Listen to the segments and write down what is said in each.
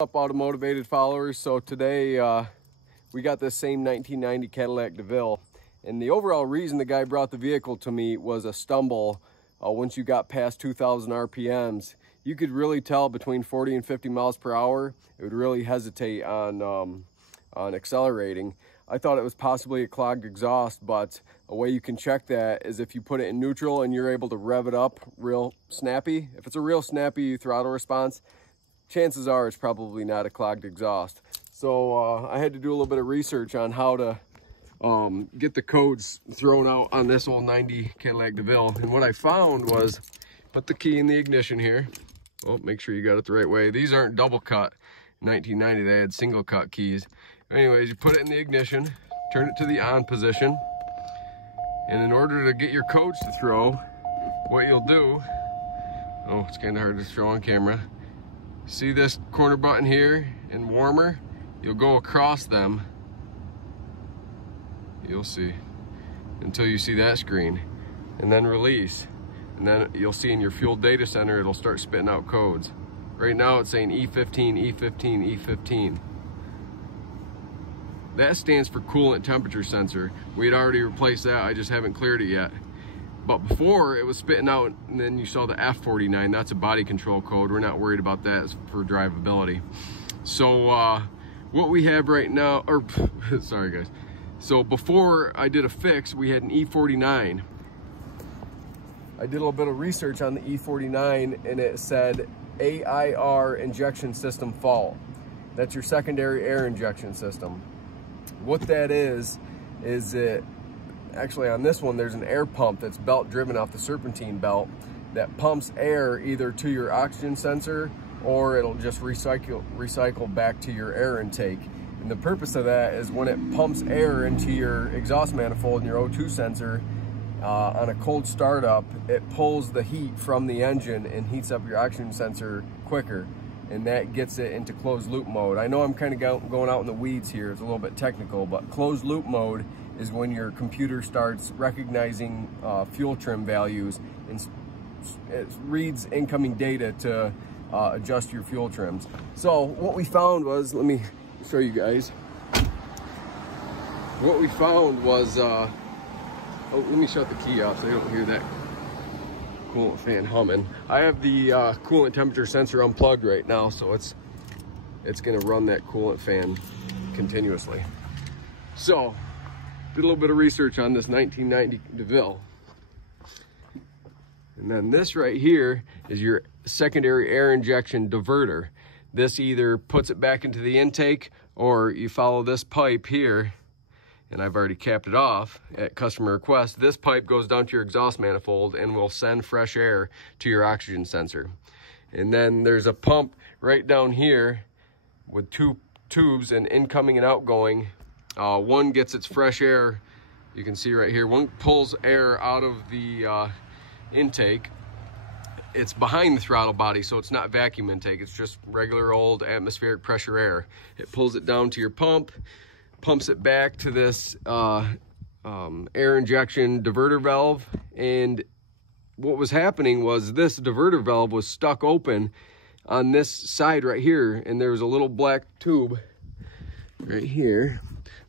Up, Automotivated followers. So today we got this same 1990 Cadillac DeVille, and the overall reason the guy brought the vehicle to me was a stumble. Once you got past 2,000 RPMs, you could really tell between 40 and 50 miles per hour, it would really hesitate on accelerating. I thought it was possibly a clogged exhaust, but a way you can check that is if you put it in neutral and you're able to rev it up real snappy. If it's a real snappy throttle response, chances are it's probably not a clogged exhaust. So I had to do a little bit of research on how to get the codes thrown out on this old 90 Cadillac DeVille. And what I found was, put the key in the ignition here. Oh, make sure you got it the right way. These aren't double cut. In 1990, they had single cut keys. Anyways, you put it in the ignition, turn it to the on position. And in order to get your codes to throw, what you'll do, oh, it's kind of hard to throw on camera. See this corner button here and warmer? You'll go across them. You'll see. Until you see that screen. And then release. And then you'll see in your fuel data center, it'll start spitting out codes. Right now it's saying E-15, E-15, E-15. That stands for coolant temperature sensor. We had already replaced that, I just haven't cleared it yet. But before, it was spitting out, and then you saw the F49, that's a body control code. We're not worried about that for drivability. So what we have right now, or sorry guys. So before I did a fix, we had an E-49. I did a little bit of research on the E-49, and it said a.i.r injection system fault. That's your secondary air injection system. What that is it, actually on this one, there's an air pump that's belt driven off the serpentine belt that pumps air either to your oxygen sensor or it'll just recycle back to your air intake. And the purpose of that is when it pumps air into your exhaust manifold and your O2 sensor, on a cold startup, it pulls the heat from the engine and heats up your oxygen sensor quicker. And that gets it into closed loop mode. I know I'm kind of going out in the weeds here, it's a little bit technical, but closed loop mode is when your computer starts recognizing fuel trim values and it reads incoming data to adjust your fuel trims. So what we found was, let me show you guys. What we found was, oh, let me shut the key off so you don't hear that coolant fan humming. I have the coolant temperature sensor unplugged right now, so it's gonna run that coolant fan continuously. So, did a little bit of research on this 1990 DeVille. And then this right here is your secondary air injection diverter. This either puts it back into the intake or you follow this pipe here, and I've already capped it off at customer request. This pipe goes down to your exhaust manifold and will send fresh air to your oxygen sensor. And then there's a pump right down here with two tubes and incoming and outgoing. One gets its fresh air, you can see right here. One pulls air out of the intake. It's behind the throttle body, so it's not vacuum intake. It's just regular old atmospheric pressure air. It pulls it down to your pump, pumps it back to this air injection diverter valve. And what was happening was this diverter valve was stuck open on this side right here, and there was a little black tube right here.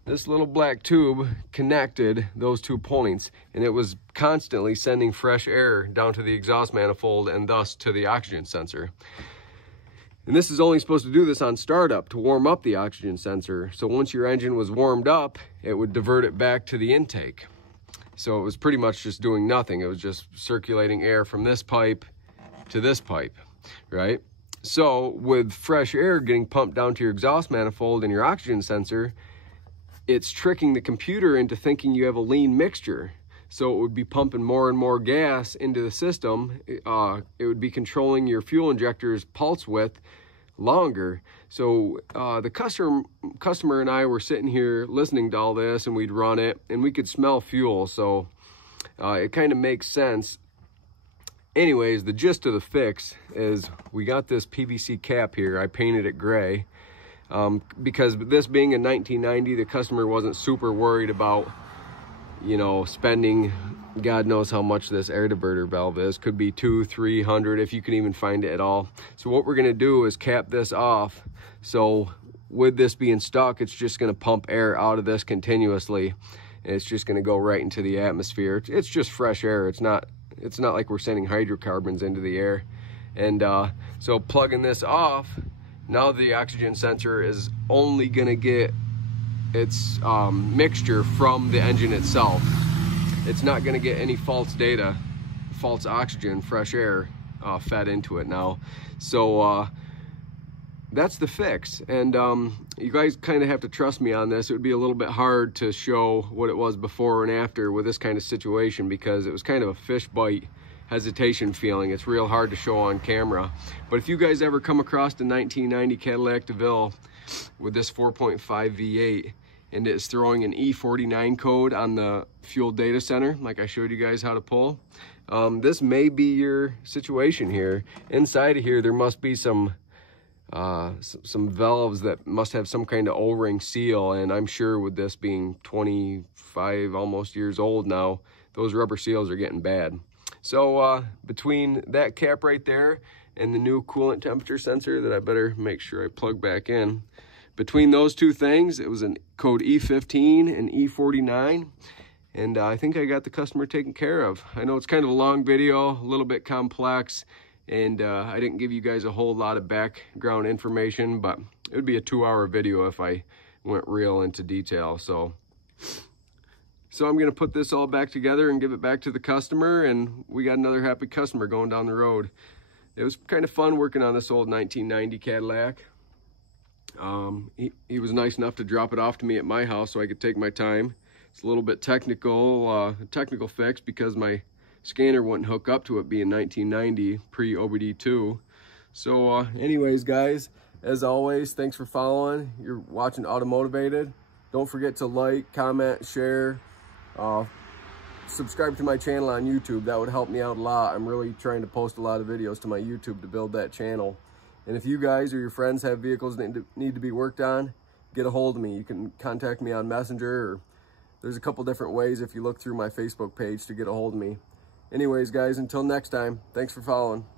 This little black tube connected those two points, and it was constantly sending fresh air down to the exhaust manifold and thus to the oxygen sensor. And this is only supposed to do this on startup to warm up the oxygen sensor. So once your engine was warmed up, it would divert it back to the intake. So it was pretty much just doing nothing. It was just circulating air from this pipe to this pipe, right? So with fresh air getting pumped down to your exhaust manifold and your oxygen sensor, it's tricking the computer into thinking you have a lean mixture. So it would be pumping more and more gas into the system. It would be controlling your fuel injector's pulse width longer. So the customer and I were sitting here listening to all this, and we'd run it and we could smell fuel. So it kind of makes sense. Anyways, the gist of the fix is we got this PVC cap here. I painted it gray. Because this being a 1990, the customer wasn't super worried about, you know, spending God knows how much this air diverter valve is. Could be 200-300 if you can even find it at all. So what we're gonna do is cap this off. So with this being stuck, it's just gonna pump air out of this continuously. And it's just gonna go right into the atmosphere. It's just fresh air. It's not like we're sending hydrocarbons into the air. And so plugging this off, now the oxygen sensor is only gonna get its mixture from the engine itself. It's not gonna get any false data, false oxygen, fresh air fed into it now. So that's the fix. And you guys kind of have to trust me on this. It would be a little bit hard to show what it was before and after with this kind of situation, because it was kind of a fish bite hesitation feeling. It's real hard to show on camera. But if you guys ever come across the 1990 Cadillac DeVille with this 4.5 V8, and it's throwing an E-49 code on the fuel data center, like I showed you guys how to pull, this may be your situation here. Inside of here, there must be some valves that must have some kind of O-ring seal, and I'm sure with this being 25 almost years old now, those rubber seals are getting bad. So between that cap right there and the new coolant temperature sensor that I better make sure I plug back in, between those two things, it was a code E15 and E49, and I think I got the customer taken care of. I know it's kind of a long video, a little bit complex, and I didn't give you guys a whole lot of background information, but it would be a 2-hour video if I went real into detail. So I'm gonna put this all back together and give it back to the customer, and we got another happy customer going down the road. It was kind of fun working on this old 1990 Cadillac. He was nice enough to drop it off to me at my house so I could take my time. It's a little bit technical fix because my scanner wouldn't hook up to it being 1990 pre-OBD2. So anyways, guys, as always, thanks for following. You're watching Automotivated. Don't forget to like, comment, share, subscribe to my channel on YouTube. That would help me out a lot. I'm really trying to post a lot of videos to my YouTube to build that channel. And if you guys or your friends have vehicles that need to be worked on, get a hold of me. You can contact me on Messenger, or there's a couple different ways if you look through my Facebook page to get a hold of me. Anyways, guys, until next time, thanks for following.